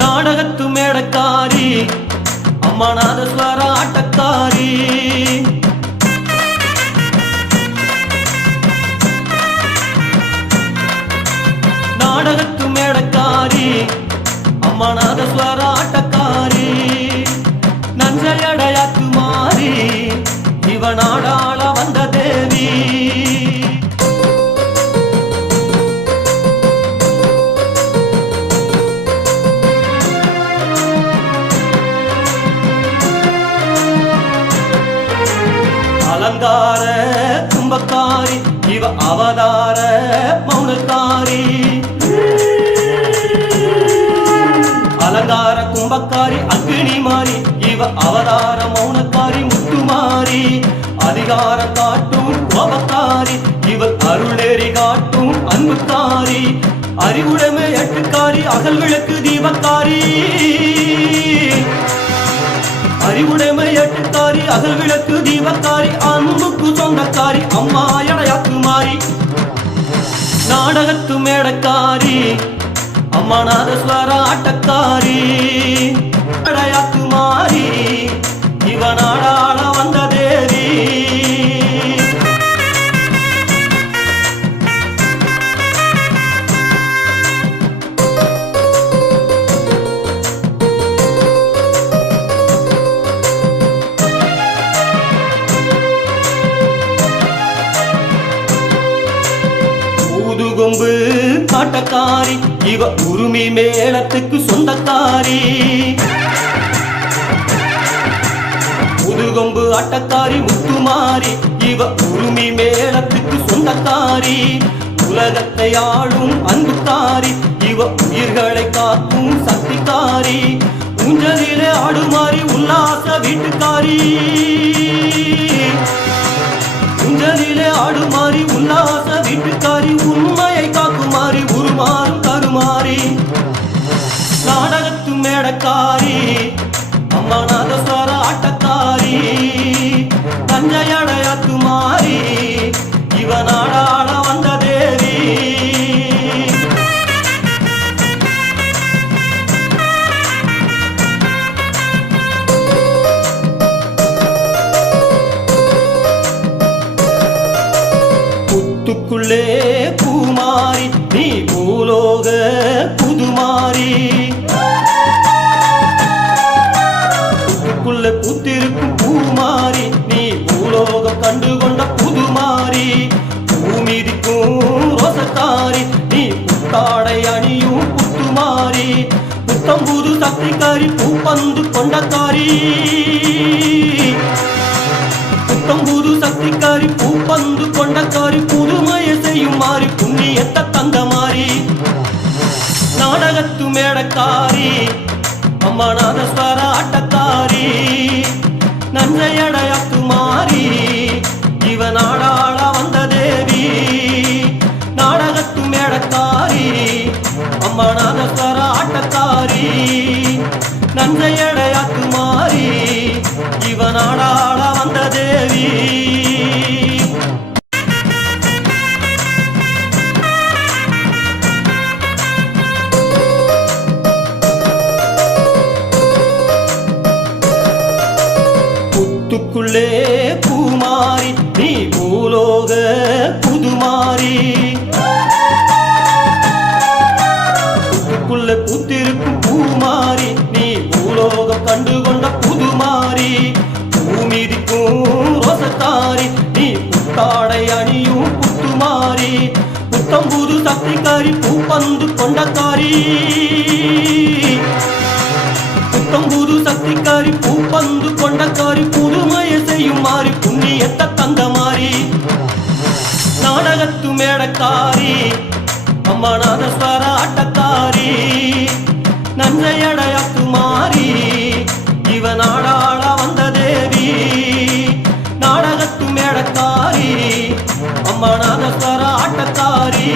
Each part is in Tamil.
நாடகத்து மேடக்காரி அம்மா நாதஸ்வர ஆட்டக்காரி நாடகத்து மேடக்காரி அம்மா நாதஸ்வர ஆட்டக்காரி நஞ்சையடையாத்து மாறி இவ நாடாள வந்த தேவி அலங்கார கும்பக்காரி இவ அவதார மௌனக்காரி அலங்கார கும்பக்காரி அக்னி மாறி இவ அவதார மௌனக்காரி முத்துமாரி அதிகார காட்டும் கோபக்காரி இவள் அருளேறி காட்டும் அன்புக்காரி அறிவுடைமை எட்டுக்காரி அகல் விளக்கு தீபக்காரி அறிவுடைமை எட்டுக்காரி அகல் விளக்கு தீபக்காரி அன்புக்கு சொந்தக்காரி அம்மா எடையாத்து மாறி நாடகத்து மேடக்காரி அம்மா நாதஸ்வர ஆட்டக்காரி எடையாத்து மாறி இவ நாடாள வந்த தேவி கொம்பு காட்டக்காரி இவ உரிமை மேளத்துக்கு சொந்தக்காரி முதுகொம்பு ஆட்டக்காரி முத்துமாரி இவ உரிமை மேளத்துக்கு சொந்தக்காரி உலகத்தை ஆளும் அன்புக்காரி இவ உயிர்களை காக்கும் சக்திக்காரி ஊஞ்சலிலே ஆடுமாறி உல்லாச வீட்டுக்காரி ஊஞ்சலிலே ஆடுமாறி உல்லாச வீட்டுக்காரி உண்மையை காக்குமாறி உருமாறும் கருமாறி நாடகத்து மேடக்காரி அம்மா நாதஸ்வர ஆட்டக்காரி தஞ்சையடையாத்து மாறி இவ நாடாள வந்த தேவி புத்துக்குள்ளே பூமாரி நீ பூலோக புதுமாரி புத்துக்குள்ளே புத்திருக்கும் பூமாரி நீ பூலோகம் கண்டுகொண்ட புதுமாரி பூமிதிக்கும் ரோசக்காரி நீ புத்தாடை அணியும் புத்துமாரி புத்தம்புது சக்திக்காரி பூப்பந்து கொண்டக்காரி புத்தம்புது சக்திக்காரி பூப்பந்து கொண்டக்காரி புதுமையை செய்யும் மாறி புண்ணியத்தை தந்த மாறி நாடகத்து மேடக்காரி அம்மா நாதஸ்வர ஆட்டக்காரி நஞ்சையடையாத்து மாறி இவ நாடாள வந்த தேவி நாடகத்து மேடக்காரி அம்மா நாதஸ்வர ஆட்டக்காரி நஞ்சையடையாத்து மாறி இவ நாடாள வந்த தேவி புத்துக்குள்ளே பூமாரி நீ பூலோக புதுமாரி புத்துக்குள்ளே புத்திருக்கும் பூமாரி நீ பூலோகம் கண்டுகொண்ட புதுமாரி பூமிதிக்கும் ரோசக்காரி நீ புத்தாடை அணியும் புத்துமாரி புத்தம்புது சக்திக்காரி பூப்பந்து கொண்டக்காரி புத்தம்புது சக்திக்காரி பூப்பந்து கொண்டக்காரி புதுமையை செய்யும் மாறி புண்ணியத்தை தந்த மாறி நாடகத்து மேடக்காரி அம்மா நாதஸ்வர ஆட்டக்காரி நஞ்சையடையாத்து மாறி இவ நாடாள வந்த தேவி நாடகத்து மேடக்காரி அம்மா நாதஸ்வர ஆட்டக்காரி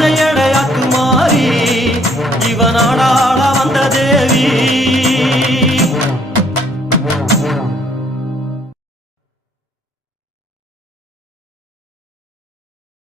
நஞ்சையடை